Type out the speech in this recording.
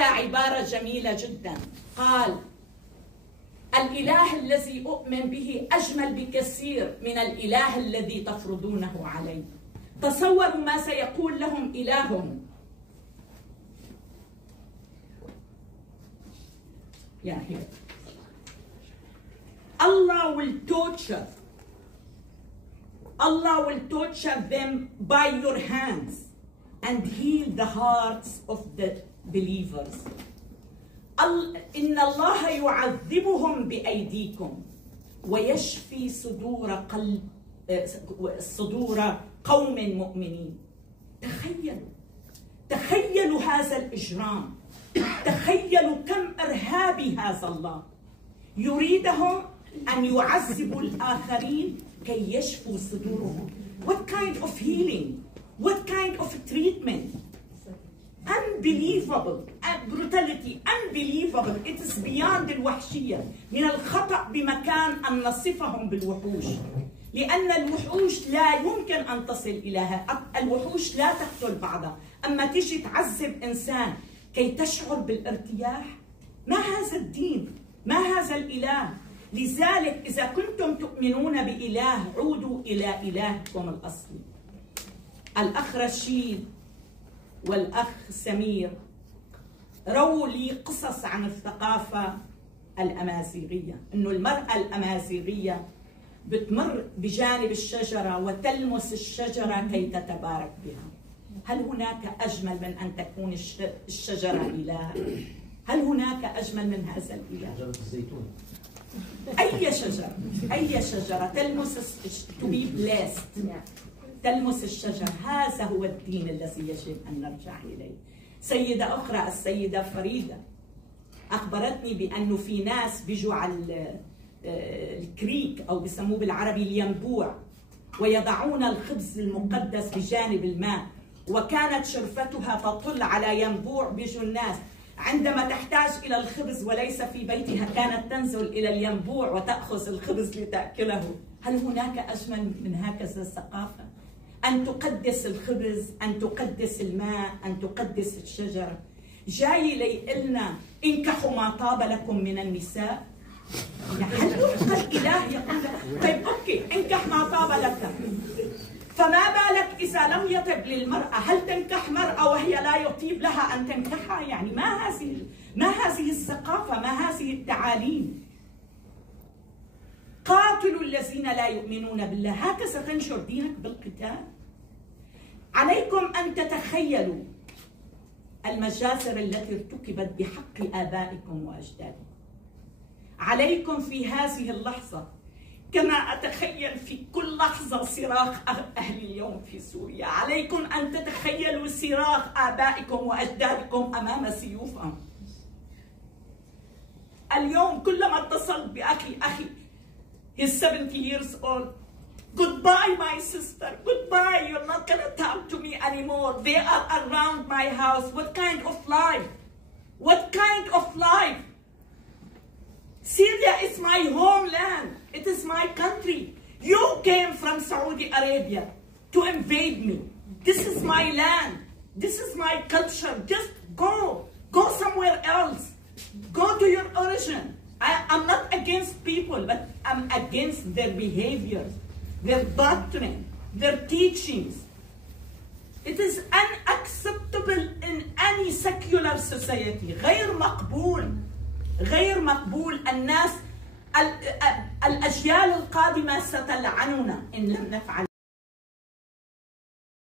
قال عبارة جميلة جدا، قال: الإله الذي أؤمن به أجمل بكثير من الإله الذي تفرضونه علي. تصوروا ما سيقول لهم إلههم. here. Allah will torture them by your hands and heal the hearts of the believers. إن الله يعذبهم بأيديكم ويشفي صدور قوم مؤمنين. تخيلوا هذا الإجرام، تخيلوا كم إرهابي هذا الله. يريدهم أن يعذبوا الآخرين كي يشفوا صدورهم. What kind of healing? What kind of treatment? Unbelievable. Brutality. Unbelievable. It is beyond الوحشية. من الخطأ بمكان أن نصفهم بالوحوش، لأن الوحوش لا يمكن أن تصل إليها. الوحوش لا تقتل بعضها، أما تيجي تعذب إنسان كي تشعر بالارتياح. ما هذا الدين؟ ما هذا الإله؟ لذلك إذا كنتم تؤمنون بإله عودوا إلى إلهكم الأصلي. الأخ رشيد والأخ سمير رووا لي قصص عن الثقافة الأمازيغية، إنه المرأة الأمازيغية بتمر بجانب الشجرة وتلمس الشجرة كي تتبارك بها. هل هناك أجمل من أن تكون الشجرة إله؟ هل هناك أجمل من هذا الإله؟ شجرة الزيتون. أي شجرة تلمس to be blessed، تلمس الشجر. هذا هو الدين الذي يجب أن نرجع إليه. سيدة أخرى السيدة فريدة أخبرتني بأنه في ناس بيجوا على الكريك أو بسموه بالعربي الينبوع ويضعون الخبز المقدس بجانب الماء، وكانت شرفتها تطل على ينبوع. بيجوا الناس عندما تحتاج إلى الخبز وليس في بيتها كانت تنزل إلى الينبوع وتأخذ الخبز لتأكله. هل هناك أجمل من هكذا الثقافة؟ أن تقدس الخبز، أن تقدس الماء، أن تقدس الشجرة. جاي ليقلنا انكحوا ما طاب لكم من النساء. هل يوجد إله يقول لك طيب أوكي انكح ما طاب لك، فما بالك إذا لم يطب للمرأة؟ هل تنكح مرأة وهي لا يطيب لها أن تنكحها؟ يعني ما هذه الثقافة؟ ما هذه التعاليم؟ قاتلوا الذين لا يؤمنون بالله. هكذا تنشر دينك بالقتال؟ عليكم أن تتخيلوا المجازر التي ارتكبت بحق آبائكم وأجدادكم. عليكم في هذه اللحظة كما أتخيل في كل لحظة صراخ أهل اليوم في سوريا، عليكم أن تتخيلوا صراخ آبائكم وأجدادكم أمام سيوفهم. اليوم كلما اتصلت بأخي he's 70 years old. Goodbye my sister, goodbye, you're not gonna talk to me anymore. They are around my house. What kind of life? What kind of life? Syria is my homeland. It is my country. You came from Saudi Arabia to invade me. This is my land. This is my culture. Just go somewhere else. Go to your origin. I'm not against people, but I'm against their behaviors, their doctrine, their teachings. It is unacceptable in any secular society. غير مقبول. الناس الأجيال القادمة ستلعننا إن لم نفعل